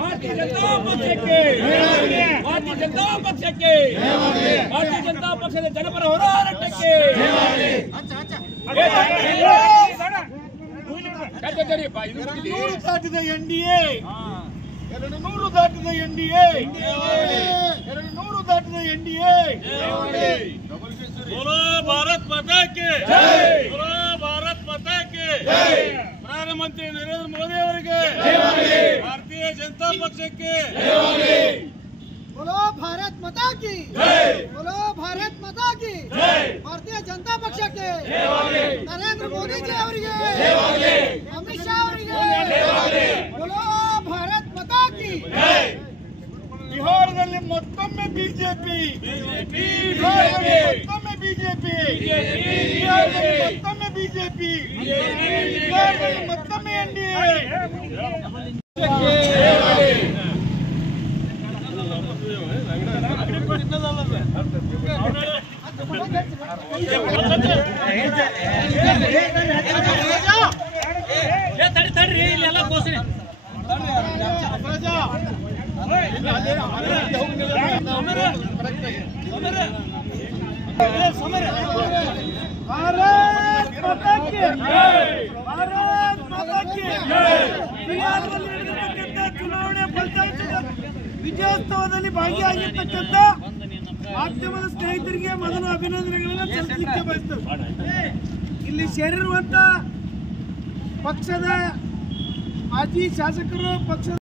भारतीय जनता पक्षಕ್ಕೆ भारतीय जनता पक्षಕ್ಕೆ भारतीय जनता पक्षದ ಜನಪರ ಹೋರಾಟಕ್ಕೆ ನೂರು ದಾಟಿದ ಎನ್ಡಿಎ 200 ದಾಟಿದ ಎನ್ಡಿಎ 200 ದಾಟಿದ ಎನ್ಡಿಎ बोलो भारत माता की जय बोलो भारत माता की जय प्रधानमंत्री नरेंद्र मोदी ಅವರಿಗೆ भारतीय जनता पक्षಕ್ಕೆ बोलो भारत माता की जय बोलो भारत माता की जय भारतीय जनता पक्षಕ್ಕೆ नरेंद्र मोदी जी ಅವರಿಗೆ अमित शाह ಅವರಿಗೆ बोलो भारत माता की जय ಬಿಹಾರದಲ್ಲಿ ಮತ್ತೊಮ್ಮೆ ಬಿಜೆಪಿ ಬಿಹಾರದಲ್ಲಿ ಮತ್ತೊಮ್ಮೆ ಬಿಜೆಪಿ ಬಿಹಾರದಲ್ಲಿ ಮತ್ತೊಮ್ಮೆ ಬಿಜೆಪಿ ಬಿಹಾರದಲ್ಲಿ ಮತ್ತೊಮ್ಮೆ ಎನ್ಡಿಎ ತಡ್ರಿ ಇಲ್ಲೆಲ್ಲ ಘೋಷಣೆ भारत माता की भारत माता की ಬಿಹಾರದಲ್ಲಿ ನಡೆದಿರತಕ್ಕಂತ ಚುನಾವಣೆ ಫಲಿತಾಂಶದ ವಿಜಯೋತ್ಸವದಲ್ಲಿ ಭಾಗಿಯಾಗಿರ್ತಕ್ಕಂಥ ಮಾಧ್ಯಮದ ಸ್ನೇಹಿತರಿಗೆ ಮೊದಲು ಅಭಿನಂದನೆಗಳನ್ನು ಸಲ್ಲಿಸಲಿಕ್ಕೆ ಬಯಸ್ತೇವೆ. ಇಲ್ಲಿ ಸೇರಿರುವಂತ ಪಕ್ಷದ ಮಾಜಿ ಶಾಸಕರು ಪಕ್ಷದ